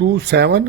27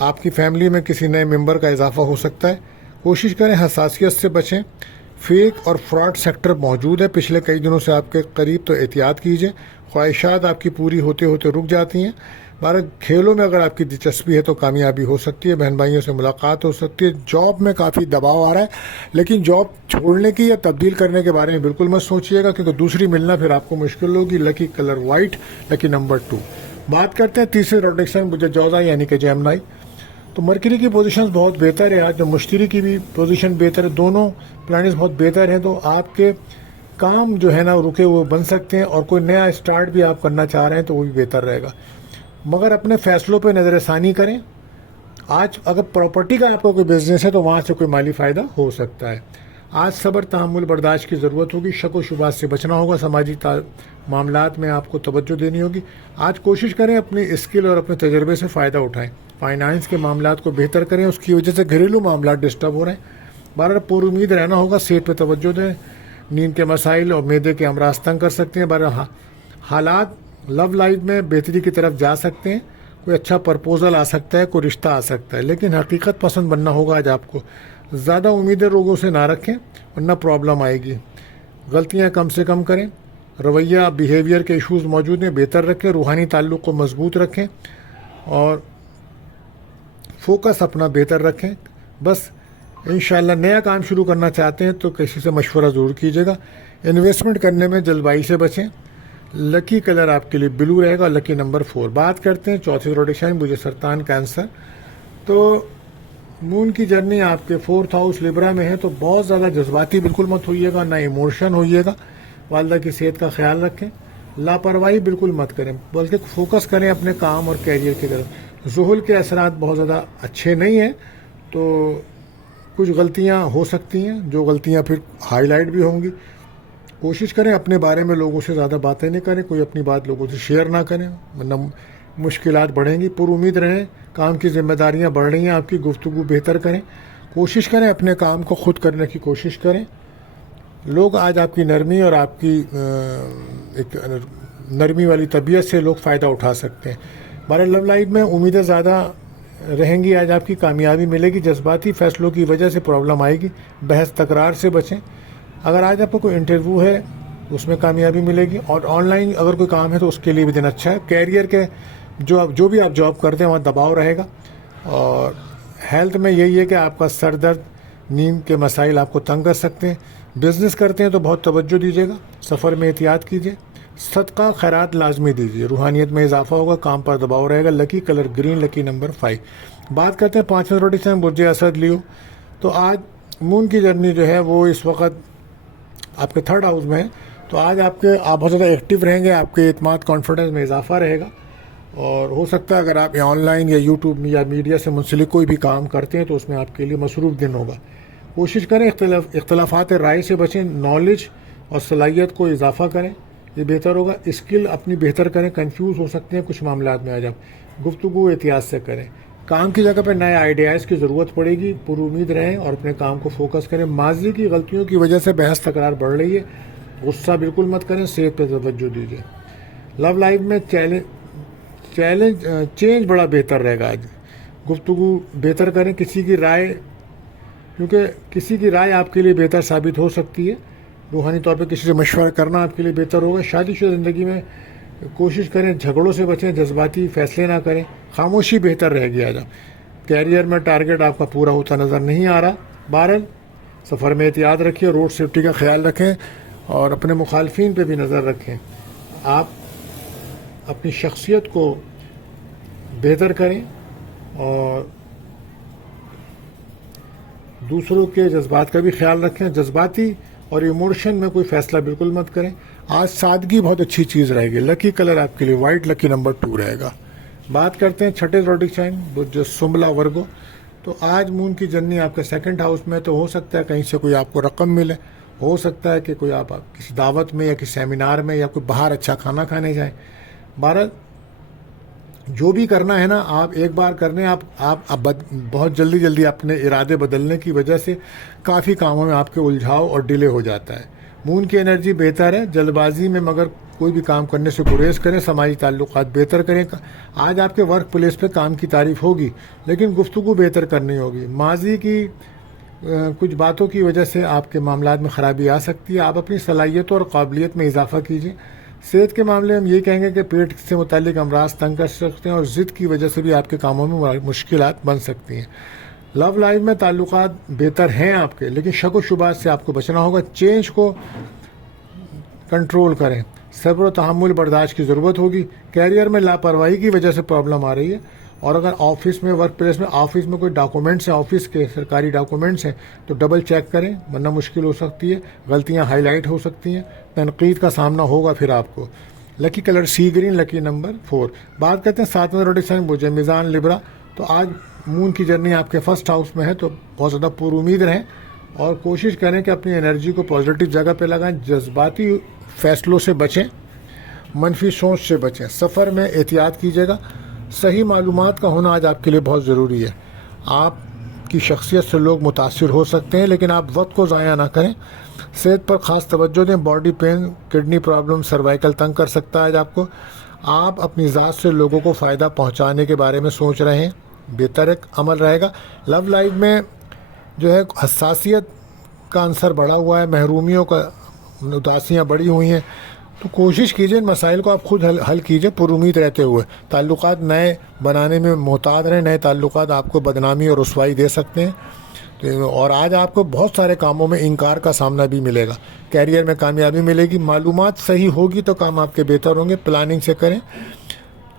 آپ کی فیملی میں کسی نئے ممبر کا اضافہ ہو سکتا ہے. کوشش کریں حساسیت سے بچیں. فیک اور فراڈ سیکٹر موجود ہے پچھلے کئی دنوں سے آپ کے قریب، تو احتیاط کیجیے. خواہشات آپ کی پوری ہوتے ہوتے رک جاتی ہیں. بہرحال کھیلوں میں اگر آپ کی دلچسپی ہے تو کامیابی ہو سکتی ہے، بہن بھائیوں سے ملاقات ہو سکتی ہے. جاب میں کافی دباؤ آ رہا ہے، لیکن جاب چھوڑنے کی یا تبدیل کرنے کے بارے میں بالکل مت سوچیے گا، کیونکہ دوسری ملنا پھر آپ کو مشکل ہوگی. لکی کلر وائٹ، لکی نمبر 2. بات کرتے ہیں تیسرے روٹیشن مجھے جوزا یعنی کہ جیمنائی. تو مرکری کی پوزیشنز بہت بہتر ہے آج، مشتری کی بھی پوزیشن بہتر ہے، دونوں پلانٹس بہت بہتر ہیں. تو آپ کے کام جو ہے نا رکے ہوئے بن سکتے ہیں، اور کوئی نیا اسٹارٹ بھی آپ کرنا چاہ رہے ہیں تو وہ بھی بہتر رہے گا. مگر اپنے فیصلوں پہ نظر ثانی کریں. آج اگر پراپرٹی کا آپ کا کوئی بزنس ہے تو وہاں سے کوئی مالی فائدہ ہو سکتا ہے. آج صبر، تحمل، برداشت کی ضرورت ہوگی. شک و شبہات سے بچنا ہوگا. سماجی معاملات میں آپ کو توجہ دینی ہوگی. آج کوشش کریں اپنی اسکل اور اپنے تجربے سے فائدہ اٹھائیں. فائنانس کے معاملات کو بہتر کریں، اس کی وجہ سے گھریلو معاملات ڈسٹرب ہو رہے ہیں. بہرحال پر امید رہنا ہوگا. صحت پہ توجہ دیں. نیند کے مسائل اور معدے کے امراض تنگ کر سکتے ہیں. بہرحال حالات لو لائف میں بہتری کی طرف جا سکتے ہیں. کوئی اچھا پرپوزل آ سکتا ہے، کوئی رشتہ آ سکتا ہے، لیکن حقیقت پسند بننا ہوگا. آج آپ کو زیادہ امیدیں لوگوں سے نہ رکھیں ورنہ پرابلم آئے گی. غلطیاں کم سے کم کریں. رویہ، بیہیویئر کے ایشوز موجود ہیں، بہتر رکھیں. روحانی تعلق کو مضبوط رکھیں اور فوکس اپنا بہتر رکھیں. بس انشاءاللہ نیا کام شروع کرنا چاہتے ہیں تو کسی سے مشورہ ضرور کیجیے گا. انویسٹمنٹ کرنے میں جلد بازی سے بچیں. لکی کلر آپ کے لیے بلو رہے گا. لکی نمبر 4. بات کرتے ہیں چوتھی روٹیشن مجھے سرطان کینسر. تو مون کی جرنی آپ کے 4th ہاؤس لیبرا میں ہے، تو بہت زیادہ جذباتی بالکل مت ہوئیے گا، نہ ایموشن ہوئیے گا. والدہ کی صحت کا خیال رکھیں. لاپرواہی بالکل مت کریں، بلکہ فوکس کریں اپنے کام اور کیریئر کی طرف. ذہول کے اثرات بہت زیادہ اچھے نہیں ہیں، تو کچھ غلطیاں ہو سکتی ہیں، جو غلطیاں پھر ہائی لائٹ بھی ہوں گی. کوشش کریں اپنے بارے میں لوگوں سے زیادہ باتیں نہیں کریں، کوئی اپنی بات لوگوں سے شیئر نہ کریں ورنہ مشکلات بڑھیں گی. پر امید رہیں. کام کی ذمہ داریاں بڑھ رہی ہیں آپ کی. گفتگو بہتر کریں. کوشش کریں اپنے کام کو خود کرنے کی کوشش کریں. لوگ آج آپ کی نرمی اور آپ کی ایک نرمی والی طبیعت سے لوگ فائدہ اٹھا سکتے ہیں. ہمارے لو لائف میں امیدیں زیادہ رہیں گی. آج آپ کی کامیابی ملے گی. جذباتی فیصلوں کی وجہ سے پرابلم آئے گی. بحث تکرار سے بچیں. اگر آج آپ کو کوئی انٹرویو ہے اس میں کامیابی ملے گی، اور آن لائن اگر کوئی کام ہے تو اس کے لیے بھی دن اچھا ہے. کیریئر کے جو بھی آپ جاب کرتے ہیں وہاں دباؤ رہے گا. اور ہیلتھ میں یہی ہے کہ آپ کا سر درد، نیند کے مسائل آپ کو تنگ کر سکتے ہیں. بزنس کرتے ہیں تو بہت توجہ دیجیے گا. سفر میں احتیاط کیجیے. صدقہ خیرات لازمی دیجیے. روحانیت میں اضافہ ہوگا. کام پر دباؤ رہے گا. لکی کلر گرین. لکی نمبر 5. بات کرتے ہیں 5ویں روٹیشن برج اسد لیو. تو آج مون کی جرنی جو ہے وہ اس وقت آپ کے 3rd ہاؤس میں ہے. تو آج آپ بہت زیادہ ایکٹیو رہیں گے. آپ کے اعتماد کانفیڈنس میں اضافہ رہے گا. اور ہو سکتا ہے اگر آپ آن لائن یا یوٹیوب یا میڈیا سے منسلک کوئی بھی کام کرتے ہیں تو اس میں آپ کے لیے مصروف دن ہوگا. کوشش کریں اختلافات رائے سے بچیں. نالج اور صلاحیت کو اضافہ کریں، یہ بہتر ہوگا. اسکل اپنی بہتر کریں. کنفیوز ہو سکتے ہیں کچھ معاملات میں. آج آپ گفتگو احتیاط سے کریں. کام کی جگہ پہ نئے آئیڈیاز کی ضرورت پڑے گی. پر امید رہیں اور اپنے کام کو فوکس کریں. ماضی کی غلطیوں کی وجہ سے بحث تکرار بڑھ رہی ہے. غصہ بالکل مت کریں. صحت پہ توجہ دیجیے. لو لائف میں چینج بڑا بہتر رہے گا. آج گفتگو بہتر کریں. کیونکہ کسی کی رائے آپ کے لیے بہتر ثابت ہو سکتی ہے. روحانی طور پہ کسی سے مشورہ کرنا آپ کے لیے بہتر ہوگا. شادی شدہ زندگی میں کوشش کریں جھگڑوں سے بچیں. جذباتی فیصلے نہ کریں. خاموشی بہتر رہے گی. آج کیریئر میں ٹارگیٹ آپ کا پورا ہوتا نظر نہیں آ رہا. بہرحال سفر میں احتیاط رکھیے. روڈ سیفٹی کا خیال رکھیں اور اپنے مخالفین پہ بھی نظر رکھیں. آپ اپنی شخصیت کو بہتر کریں اور دوسروں کے جذبات کا بھی خیال رکھیں. جذباتی اور ایموشن میں کوئی فیصلہ بالکل مت کریں. آج سادگی بہت اچھی چیز رہے گی. لکی کلر آپ کے لیے وائٹ. لکی نمبر 2 رہے گا. بات کرتے ہیں 6ٹھے روٹیشن جو سنبلا ورگو. تو آج مون کی جرنی آپ کے 2nd ہاؤس میں. تو ہو سکتا ہے کہیں سے کوئی آپ کو رقم ملے. ہو سکتا ہے کہ کوئی آپ کسی دعوت میں یا کسی سیمینار میں یا کوئی باہر اچھا کھانا کھانے جائیں. بہرحال جو بھی کرنا ہے نا آپ ایک بار کرنے. آپ بہت جلدی اپنے ارادے بدلنے کی وجہ سے کافی کاموں میں آپ کے الجھاؤ اور ڈیلے ہو جاتا ہے. مون کی انرجی بہتر ہے، جلد بازی میں مگر کوئی بھی کام کرنے سے گریز کریں، سماجی تعلقات بہتر کریں۔ آج آپ کے ورک پلیس پہ کام کی تعریف ہوگی لیکن گفتگو بہتر کرنی ہوگی۔ ماضی کی کچھ باتوں کی وجہ سے آپ کے معاملات میں خرابی آ سکتی ہے، آپ اپنی صلاحیتوں اور قابلیت میں اضافہ کیجیے۔ صحت کے معاملے میں ہم یہ کہیں گے کہ پیٹ سے متعلق امراض تنگ کر سکتے ہیں اور ضد کی وجہ سے بھی آپ کے کاموں میں مشکلات بن سکتی ہیں۔ لو لائف میں تعلقات بہتر ہیں آپ کے، لیکن شک و شبہات سے آپ کو بچنا ہوگا۔ چینج کو کنٹرول کریں، صبر و تحمل برداشت کی ضرورت ہوگی۔ کیریئر میں لاپرواہی کی وجہ سے پرابلم آ رہی ہے، اور اگر آفس میں ورک پلیس میں آفس میں کوئی ڈاکومنٹس ہیں، آفس کے سرکاری ڈاکومنٹس ہیں تو ڈبل چیک کریں ورنہ مشکل ہو سکتی ہے، غلطیاں ہائی لائٹ ہو سکتی ہیں، تنقید کا سامنا ہوگا پھر آپ کو۔ لکی کلر سی گرین، لکی نمبر 4۔ بات کرتے ہیں 7واں روڈی سائن بوجھے میزان لبرا۔ تو آج مون کی جرنی آپ کے فرسٹ ہاؤس میں ہے تو بہت زیادہ پر امید رہیں اور کوشش کریں کہ اپنی انرجی کو پازیٹیو جگہ پہ لگائیں، جذباتی فیصلوں سے بچیں، منفی سوچ سے بچیں، سفر میں احتیاط کیجیے گا۔ صحیح معلومات کا ہونا آج آپ کے لیے بہت ضروری ہے۔ آپ کی شخصیت سے لوگ متاثر ہو سکتے ہیں لیکن آپ وقت کو ضائع نہ کریں۔ صحت پر خاص توجہ دیں، body pain, kidney problem, cervical تنگ کر سکتا ہے آج آپ کو۔ آپ اپنی ذات سے لوگوں کو فائدہ پہنچانے کے بارے میں سوچ رہے ہیں، بہتر ایک عمل رہے گا۔ لو لائف میں جو ہے حساسیت کا عنصر بڑھا ہوا ہے، محرومیوں کا اداسیاں بڑھی ہوئی ہیں، تو کوشش کیجیے ان مسائل کو آپ خود حل کیجیے پر امید رہتے ہوئے۔ تعلقات نئے بنانے میں محتاط رہیں، نئے تعلقات آپ کو بدنامی اور رسوائی دے سکتے ہیں، اور آج آپ کو بہت سارے کاموں میں انکار کا سامنا بھی ملے گا۔ کیریئر میں کامیابی ملے گی، معلومات صحیح ہوگی تو کام آپ کے بہتر ہوں گے۔ پلاننگ سے کریں،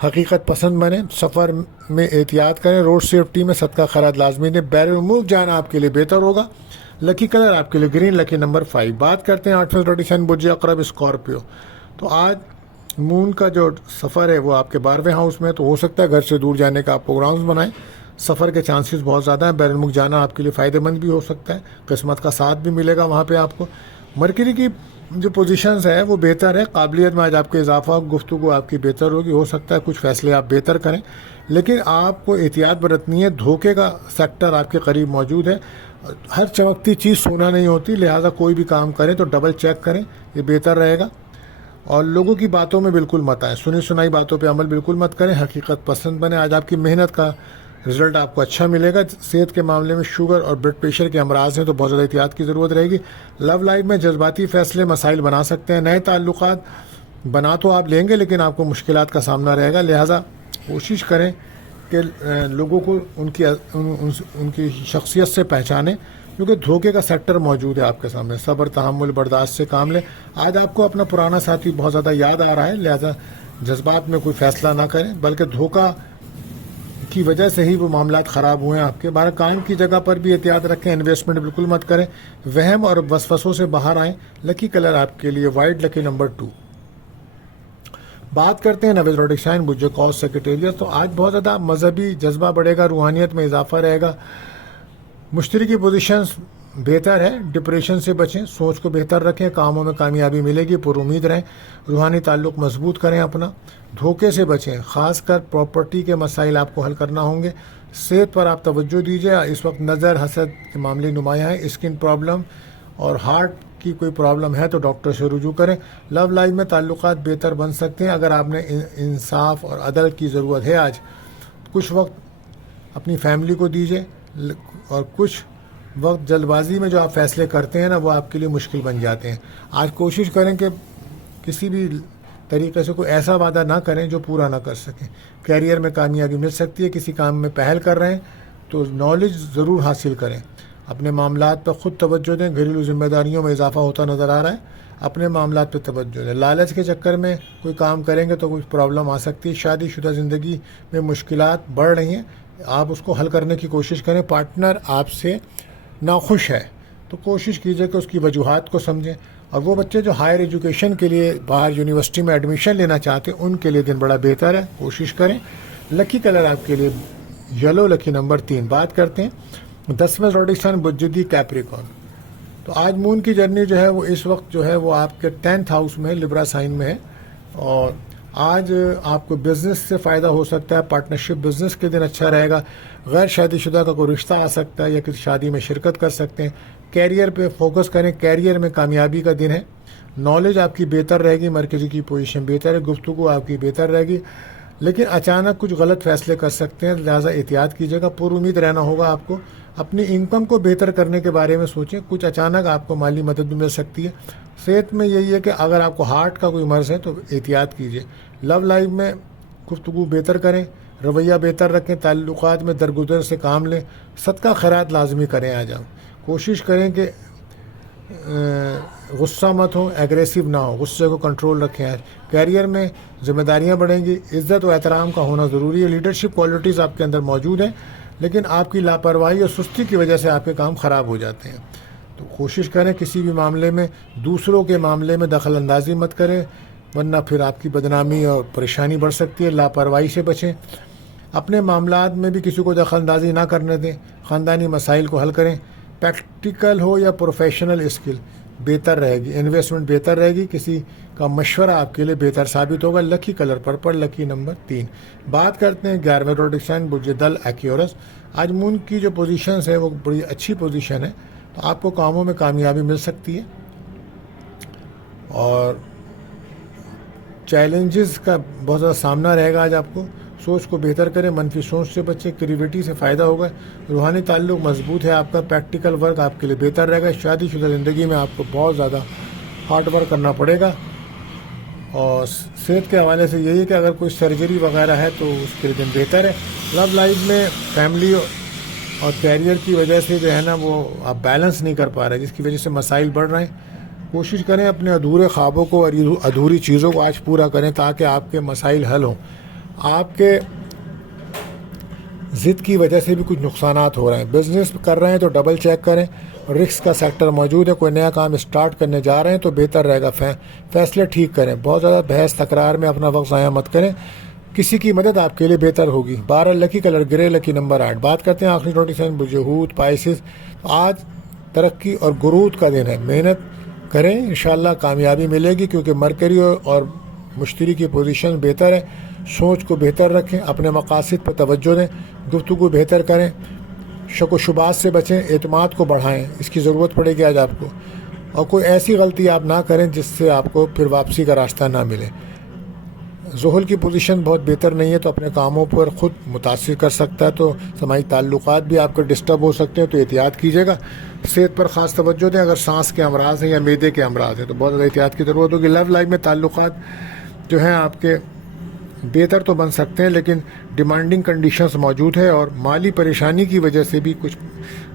حقیقت پسند بنیں، سفر میں احتیاط کریں، روڈ سیفٹی میں صدقہ خیرات لازمی دیں، بیرون ملک جانا آپ کے لیے بہتر ہوگا۔ لکی کلر آپ کے لیے گرین، لکی نمبر 5۔ بات کرتے ہیں 8واں روڈی سائن بوجھے عقرب اسکارپیو۔ تو آج مون کا جو سفر ہے وہ آپ کے 12ویں ہاؤس میں ہے، تو ہو سکتا ہے گھر سے دور جانے کا آپ پروگرامز بنائیں، سفر کے چانسز بہت زیادہ ہیں، بیرون ملک جانا آپ کے لیے فائدہ مند بھی ہو سکتا ہے، قسمت کا ساتھ بھی ملے گا وہاں پہ آپ کو۔ مرکری کی جو پوزیشنز ہے وہ بہتر ہے، قابلیت میں آج آپ کے اضافہ، گفتگو آپ کی بہتر ہوگی، ہو سکتا ہے کچھ فیصلے آپ بہتر کریں، لیکن آپ کو احتیاط برتنی ہے، دھوکے کا سیکٹر آپ کے قریب موجود ہے۔ ہر چمکتی چیز سونا نہیں ہوتی، لہٰذا کوئی بھی کام کریں تو ڈبل چیک کریں، یہ بہتر رہے گا۔ اور لوگوں کی باتوں میں بالکل مت آئیں، سنی سنائی باتوں پہ عمل بالکل مت کریں، حقیقت پسند بنیں، آج آپ کی محنت کا رزلٹ آپ کو اچھا ملے گا۔ صحت کے معاملے میں شوگر اور بلڈ پریشر کے امراض ہیں تو بہت زیادہ احتیاط کی ضرورت رہے گی۔ لو لائف میں جذباتی فیصلے مسائل بنا سکتے ہیں، نئے تعلقات بنا تو آپ لیں گے لیکن آپ کو مشکلات کا سامنا رہے گا، لہٰذا کوشش کریں کہ لوگوں کو ان کی شخصیت سے پہچانیں، کیونکہ دھوکے کا سیکٹر موجود ہے آپ کے سامنے۔ صبر تحمل برداشت سے کام لیں۔ آج آپ کو اپنا پرانا ساتھی بہت زیادہ یاد آ رہا ہے، لہٰذا جذبات میں کوئی فیصلہ نہ کریں، بلکہ دھوکہ کی وجہ سے ہی وہ معاملات خراب ہوئے ہیں آپ کے۔ بارہ کام کی جگہ پر بھی احتیاط رکھیں، انویسٹمنٹ بالکل مت کریں، وہم اور وسوسوں سے باہر آئیں۔ لکی کلر آپ کے لیے وائٹ، لکی نمبر 2۔ بات کرتے ہیں 9ویں روڈی سائن بوجھے کاز سیکریٹریٹ۔ تو آج بہت زیادہ مذہبی جذبہ بڑھے گا، روحانیت میں اضافہ رہے گا، مشتری کی پوزیشنز بہتر ہے، ڈپریشن سے بچیں، سوچ کو بہتر رکھیں، کاموں میں کامیابی ملے گی، پر امید رہیں، روحانی تعلق مضبوط کریں اپنا، دھوکے سے بچیں، خاص کر پراپرٹی کے مسائل آپ کو حل کرنا ہوں گے۔ صحت پر آپ توجہ دیجیے، اس وقت نظر حسد کے معاملے نمایاں ہیں، اسکن پرابلم اور ہارٹ کی کوئی پرابلم ہے تو ڈاکٹر سے رجوع کریں۔ لو لائف میں تعلقات بہتر بن سکتے ہیں اگر آپ نے انصاف اور عدل کی ضرورت ہے۔ آج کچھ وقت اپنی فیملی کو دیجیے، اور کچھ وقت جلد بازی میں جو آپ فیصلے کرتے ہیں نا وہ آپ کے لیے مشکل بن جاتے ہیں۔ آج کوشش کریں کہ کسی بھی طریقے سے کوئی ایسا وعدہ نہ کریں جو پورا نہ کر سکیں۔ کیریئر میں کامیابی مل سکتی ہے، کسی کام میں پہل کر رہے ہیں تو نالج ضرور حاصل کریں، اپنے معاملات پر خود توجہ دیں، گھریلو ذمہ داریوں میں اضافہ ہوتا نظر آ رہا ہے، اپنے معاملات پہ توجہ دیں۔ لالچ کے چکر میں کوئی کام کریں گے تو کچھ پرابلم آ سکتی ہے۔ شادی شدہ زندگی میں مشکلات بڑھ رہی ہیں، آپ اس کو حل کرنے کی کوشش کریں۔ پارٹنر آپ سے ناخوش ہے تو کوشش کیجیے کہ اس کی وجوہات کو سمجھیں، اور وہ بچے جو ہائر ایجوکیشن کے لیے باہر یونیورسٹی میں ایڈمیشن لینا چاہتے ہیں ان کے لیے دن بڑا بہتر ہے، کوشش کریں۔ لکی کلر آپ کے لیے یلو، لکی نمبر 3۔ بات کرتے ہیں 10ویں زوڈک سائن بجدی کیپریکارن۔ تو آج مون کی جرنی جو ہے وہ اس وقت جو ہے وہ آپ کے 10th ہاؤس میں لبرا سائن میں ہے، اور آج آپ کو بزنس سے فائدہ ہو سکتا ہے، پارٹنرشپ بزنس کے دن اچھا رہے گا، غیر شادی شدہ کا کوئی رشتہ آ سکتا ہے یا کسی شادی میں شرکت کر سکتے ہیں، کیریئر پہ فوکس کریں، کیریئر میں کامیابی کا دن ہے، نالج آپ کی بہتر رہے گی، مرکزی کی پوزیشن بہتر ہے، گفتگو آپ کی بہتر رہے گی، لیکن اچانک کچھ غلط فیصلے کر سکتے ہیں، لہٰذا احتیاط کیجیے گا، پر امید رہنا ہوگا آپ کو، اپنی انکم کو بہتر کرنے کے بارے میں سوچیں، کچھ اچانک آپ کو مالی مدد بھی مل سکتی ہے۔ صحت میں یہی ہے کہ اگر آپ کو ہارٹ کا کوئی مرض ہے تو احتیاط کیجیے۔ لو لائف میں گفتگو بہتر کریں، رویہ بہتر رکھیں، تعلقات میں درگزر سے کام لیں، صدقہ خیرات لازمی کریں۔ آج آپ کوشش کریں کہ غصہ مت ہو، ایگریسو نہ ہو، غصے کو کنٹرول رکھیں۔ کیریئر میں ذمہ داریاں بڑھیں گی، عزت و احترام کا ہونا ضروری ہے، لیڈرشپ کوالٹیز آپ کے اندر موجود ہیں، لیکن آپ کی لاپرواہی اور سستی کی وجہ سے آپ کے کام خراب ہو جاتے ہیں۔ تو کوشش کریں کسی بھی معاملے میں دوسروں کے معاملے میں دخل اندازی مت کریں، ورنہ پھر آپ کی بدنامی اور پریشانی بڑھ سکتی ہے۔ لاپرواہی سے بچیں، اپنے معاملات میں بھی کسی کو دخل اندازی نہ کرنے دیں، خاندانی مسائل کو حل کریں۔ پریکٹیکل ہو یا پروفیشنل اسکل بہتر رہے گی، انویسٹمنٹ بہتر رہے گی، کسی کا مشورہ آپ کے لیے بہتر ثابت ہوگا۔ لکی کلر پرپل، لکی نمبر 3۔ بات کرتے ہیں 11ویں روڈ ڈکشن برج دل ایکیورس۔ آج مون کی جو پوزیشنز ہے وہ بڑی اچھی پوزیشن ہے، تو آپ کو کاموں میں کامیابی مل سکتی ہے، اور چیلنجز کا بہت زیادہ سامنا رہے گا۔ آج آپ کو سوچ کو بہتر کریں، منفی سوچ سے بچیں، کریٹیوٹی سے فائدہ ہوگا، روحانی تعلق مضبوط ہے آپ کا، پریکٹیکل ورک آپ کے لیے بہتر رہے گا۔ شادی شدہ زندگی میں آپ کو بہت زیادہ ہارڈ ورک کرنا پڑے گا، اور صحت کے حوالے سے یہی ہے کہ اگر کوئی سرجری وغیرہ ہے تو اس کے لیے دن بہتر ہے۔ لو لائف میں فیملی اور کیریئر کی وجہ سے جو ہے نا وہ آپ بیلنس نہیں کر پا رہے، جس کی وجہ سے مسائل بڑھ رہے ہیں۔ کوشش کریں اپنے ادھورے خوابوں کو اور ادھوری چیزوں کو آج پورا کریں تاکہ آپ کے مسائل حل ہوں۔ آپ کے ضد کی وجہ سے بھی کچھ نقصانات ہو رہے ہیں، بزنس کر رہے ہیں تو ڈبل چیک کریں، رسک کا سیکٹر موجود ہے، کوئی نیا کام اسٹارٹ کرنے جا رہے ہیں تو بہتر رہے گا، فیصلے ٹھیک کریں، بہت زیادہ بحث تکرار میں اپنا وقت ضائع مت کریں، کسی کی مدد آپ کے لیے بہتر ہوگی۔ 12 لکی کلر گرے، لکی نمبر 8۔ بات کرتے ہیں آخری نوٹیسن برج حوت پائسس۔ آج ترقی اور گروتھ کا دن ہے، محنت کریں، انشاءاللہ کامیابی ملے گی، کیونکہ مرکری اور مشتری کی پوزیشن بہتر ہے۔ سوچ کو بہتر رکھیں، اپنے مقاصد پر توجہ دیں، گفتگو بہتر کریں، شک و شبہات سے بچیں، اعتماد کو بڑھائیں، اس کی ضرورت پڑے گی آج آپ کو، اور کوئی ایسی غلطی آپ نہ کریں جس سے آپ کو پھر واپسی کا راستہ نہ ملے۔ زحل کی پوزیشن بہت بہتر نہیں ہے، تو اپنے کاموں پر خود متاثر کر سکتا ہے، تو سماجی تعلقات بھی آپ کے ڈسٹرب ہو سکتے ہیں، تو احتیاط کیجیے گا۔ صحت پر خاص توجہ دیں، اگر سانس کے امراض ہیں یا معدے کے امراض ہیں تو بہت زیادہ احتیاط کی ضرورت ہوگی۔ لو لائف میں تعلقات جو ہیں آپ کے بہتر تو بن سکتے ہیں، لیکن ڈیمانڈنگ کنڈیشنز موجود ہے، اور مالی پریشانی کی وجہ سے بھی کچھ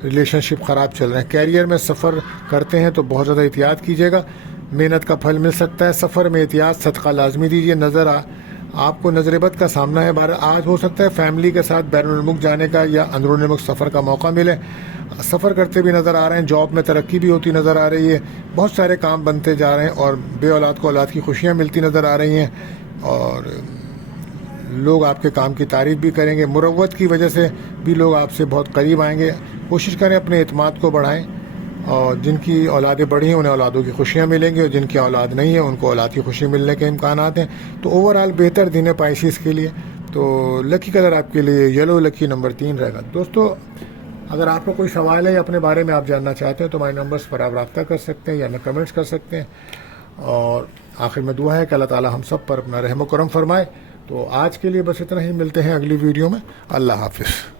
ریلیشن شپ خراب چل رہے ہیں۔ کیریئر میں سفر کرتے ہیں تو بہت زیادہ احتیاط کیجیے گا، محنت کا پھل مل سکتا ہے، سفر میں احتیاط، صدقہ لازمی دیجیے۔ آپ کو نظر بد کا سامنا ہے، آج ہو سکتا ہے فیملی کے ساتھ بیرون الملک جانے کا یا اندرون ملک سفر کا موقع ملے، سفر کرتے بھی نظر آ رہے ہیں، جاب میں ترقی بھی ہوتی نظر آ رہی ہے، بہت سارے کام بنتے جا رہے ہیں، اور بے اولاد کو اولاد کی خوشیاں ملتی نظر آ رہی ہیں، اور لوگ آپ کے کام کی تعریف بھی کریں گے۔ مروت کی وجہ سے بھی لوگ آپ سے بہت قریب آئیں گے۔ کوشش کریں اپنے اعتماد کو بڑھائیں، اور جن کی اولادیں بڑھی ہیں انہیں اولادوں کی خوشیاں ملیں گی، اور جن کی اولاد نہیں ہے ان کو اولاد کی خوشی ملنے کے امکانات ہیں۔ تو اوورآل بہتر دن ہے پائسس کے لیے۔ تو لکی کلر آپ کے لیے یلو، لکی نمبر 3 رہے گا۔ دوستو، اگر آپ کو کوئی سوال ہے یا اپنے بارے میں آپ جاننا چاہتے ہیں تو ہمارے نمبرز پر آپ رابطہ کر سکتے ہیں یا ہمیں کمنٹس کر سکتے ہیں، اور آخر میں دعا ہے کہ اللہ تعالی ہم سب پر اپنا رحم و کرم فرمائے۔ تو آج کے لیے بس اتنا ہی، ملتے ہیں اگلی ویڈیو میں۔ اللہ حافظ۔